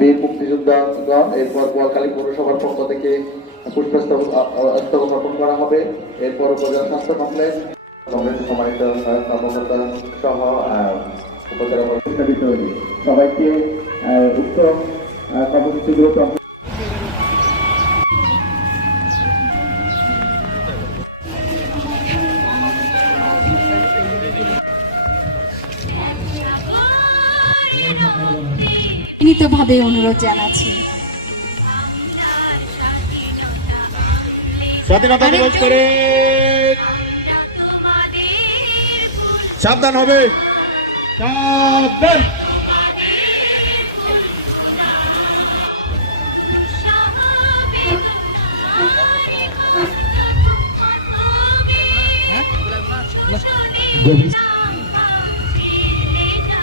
বীর মুক্তিযোদ্ধাগণ। এরপর বোয়ালখালী পৌরসভার পক্ষ থেকে পুষ্পস্তবক অর্পণ করা হবে। এরপর উপজেলা স্বাস্থ্য কমপ্লেক্স সম্মানিত কর্মকর্তা সহ উপজেলা সবাইকে উক্ত কর্মসূচিগুলোতে বিনীতভাবে অনুরোধ জানাচ্ছি। স্বাধীনতা দিবস করে সাবধান হবে, সাবধান।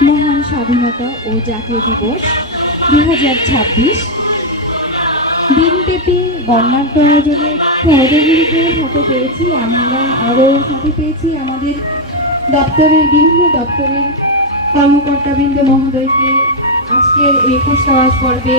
মহান স্বাধীনতা ও জাতীয় দিবস 2026 দিনব্যাপী বর্ণাঢ্য আয়োজনে সহযোগীকে সাথে পেয়েছি আমরা, আরও সাথে পেয়েছি আমাদের দপ্তরের বিভিন্ন দপ্তরের কর্মকর্তাবৃন্দ মহোদয়কে আজকের এই কুচকাওয়াজ পর্বে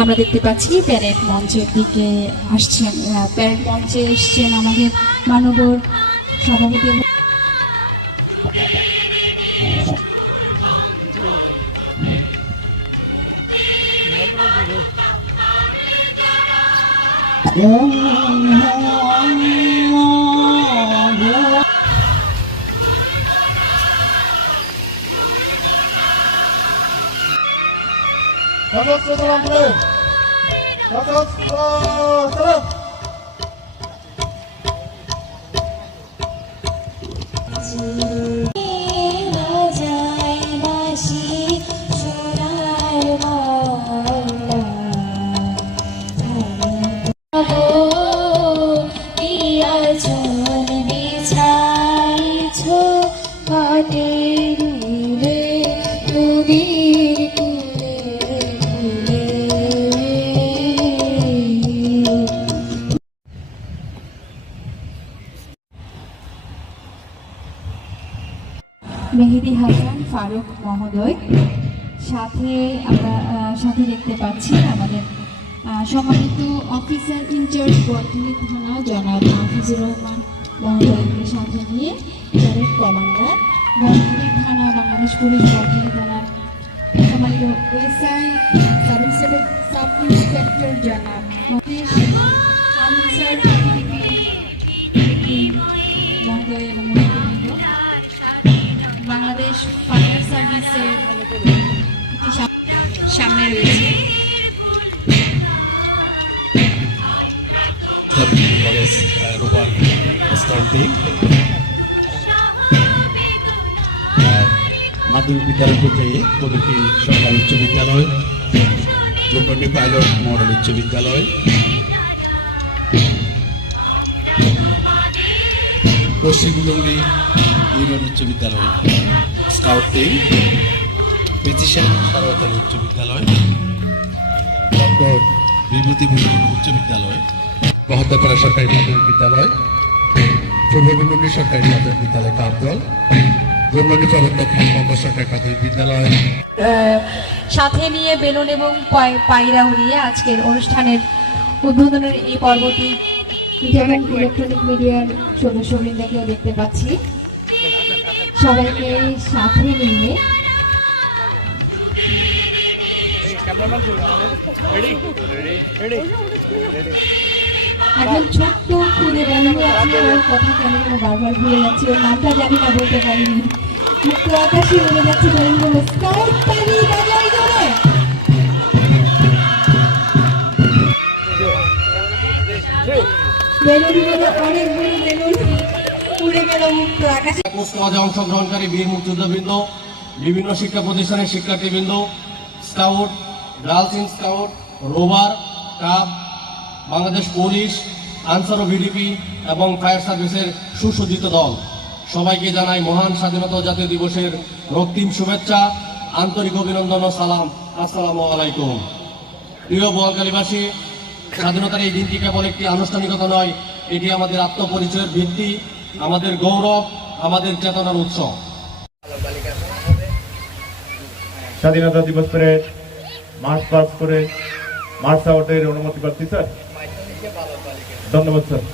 আমরা দেখতে পাচ্ছি প্যারেড মঞ্চের দিকে আসছেন, প্যারেড মঞ্চে এসছেন আমাদের মাননীয় সভাপতি। মেহেদি হাসান ফারুক মহোদয়, সাথে আমরা দেখতে পাচ্ছি আমাদের সম্মানিত অফিসার ইনচার্জ বর্তমানে থানা জনাব হাফিজুর রহমান মহোদয়কে সাথে নিয়ে প্যারেড কমান্ডার বর্তমানে থানা বাংলাদেশ পুলিশ বর্তমানে থানার সম্মানিত এসআই সাব ইন্সপেক্টর জনাব আনসার মহোদয় এবং বাংলাদেশ ফায়ার সার্ভিসের সামনে রয়েছে। মাধ্যমিক বিদ্যালয় পর্যায়ে কবিটি সরকারি উচ্চ বিদ্যালয়, জুমন্ডি পাইলট মডেল উচ্চ বিদ্যালয়, পশ্চিম গুলন্ডি ইউনিয়ন উচ্চ বিদ্যালয়, স্কাউট টিম, প্রিসিশন সরকারি উচ্চ বিদ্যালয়, ডক্টর বিভূতিভূষণ উচ্চ বিদ্যালয়, মহত্যাপাড়া সরকারি মাধ্যমিক বিদ্যালয়, পূর্ব গুলন্ডি সরকারি মাধ্যমিক বিদ্যালয় কাপদল, গুলন্ডি প্রবর্তক সরকারি প্রাথমিক বিদ্যালয় সাথে নিয়ে বেলুন এবং পায়রা উড়িয়ে আজকের অনুষ্ঠানের উদ্বোধনের এই পর্বটি যেমন ইলেকট্রনিক মিডিয়ার সদস্যবৃন্দকেও দেখতে পাচ্ছি। সবাইকে সাথে নিয়ে একজন ছোট্ট খুদে বন্ধু আছে, ওর কথা কেন যেন বারবার ভুলে যাচ্ছে, ওর নামটা জানি না, বলতে পারিনি। মুক্ত আকাশে উড়ে যাচ্ছে বেলুনগুলো, স্কাউট পারি বাজাই করে। বেলুনগুলো অনেকগুলো বেলুন উড়ে গেল মুক্ত আকাশে। অংশগ্রহণকারী বীর মুক্তিযোদ্ধাবৃন্দ, বিভিন্ন শিক্ষা প্রতিষ্ঠানের শিক্ষার্থীবৃন্দ, scout, girls in scout, rover, cub, Bangladesh police, Ansar ও ভিডিপি এবং ফায়ার সার্ভিসের সুসজ্জিত দল, সবাইকে জানাই মহান স্বাধীনতা জাতীয় দিবসের রক্তিম শুভেচ্ছা, আন্তরিক অভিনন্দন ও সালাম। আসসালামু আলাইকুম। প্রিয় বোয়ালখালীবাসী, স্বাধীনতার এই দিনটি কেবল একটি আনুষ্ঠানিকতা নয়, এটি আমাদের আত্মপরিচয়ের ভিত্তি, আমাদের গৌরব, আমাদের চেতনার উৎস। স্বাধীনতা দিবস প্যারেড মার্চ পাস করে মার্চ আউটের অনুমতি প্রার্থী স্যার। ধন্যবাদ স্যার।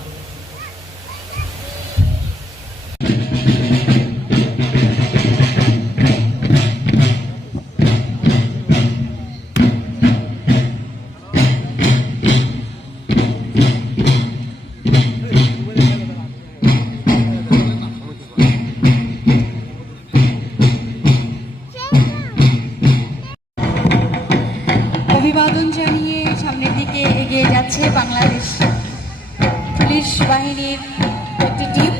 অভিবাদন জানিয়ে সামনের দিকে এগিয়ে যাচ্ছে বাংলাদেশ পুলিশ বাহিনীর একটি টিম।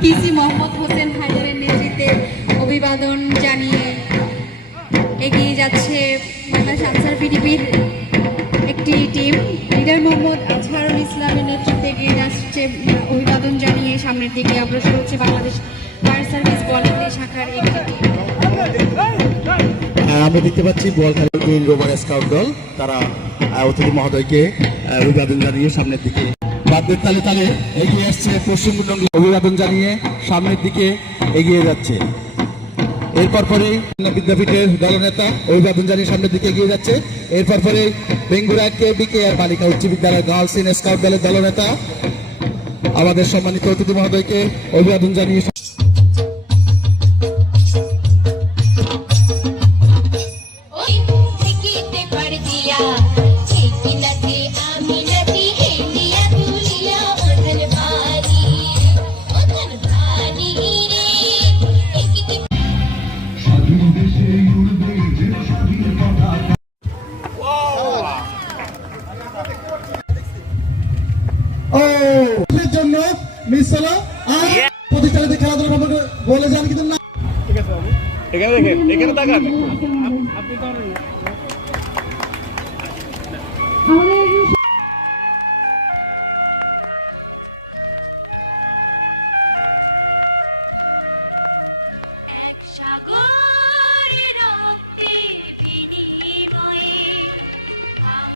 পিসি মোহাম্মদ হোসেন হায়দারের নেতৃত্বে অভিবাদন জানিয়ে এগিয়ে যাচ্ছে বাংলাদেশ আনসার পিডিপির একটি টিম। লিডার মোহাম্মদ আজহারুল ইসলামের নেতৃত্বে এগিয়ে যাচ্ছে অভিবাদন জানিয়ে সামনের দিকে অগ্রসর হচ্ছে বাংলাদেশ ফায়ার সার্ভিস বোয়ালখালী শাখার একটি টিম। আমরা দেখতে পাচ্ছি বোয়ালখালী রোভার স্কাউট দল, তারা অতিথি মহোদয়কে অভিবাদন জানিয়ে সামনের দিকে বাদ্যের তালে তালে এগিয়ে আসছে। পশ্চিমবঙ্গ অভিবাদন জানিয়ে সামনের দিকে এগিয়ে যাচ্ছে। এরপর পরে বিদ্যাপীঠের দলনেতা অভিবাদন জানিয়ে সামনের দিকে এগিয়ে যাচ্ছে। এরপর পরে বেঙ্গুরা কেবিকে আর বালিকা উচ্চ বিদ্যালয় গার্লস ইন স্কাউট দলের দলনেতা আমাদের সম্মানিত অতিথি মহোদয়কে অভিবাদন জানিয়ে জন্য মিস হলো। আর প্রতিষ্ঠানিত খেলাধুলা সম্পর্কে বলে যান কিন্তু না। ঠিক আছে বাবু, এখানে দেখেন, এখানে তাকান। আমাদের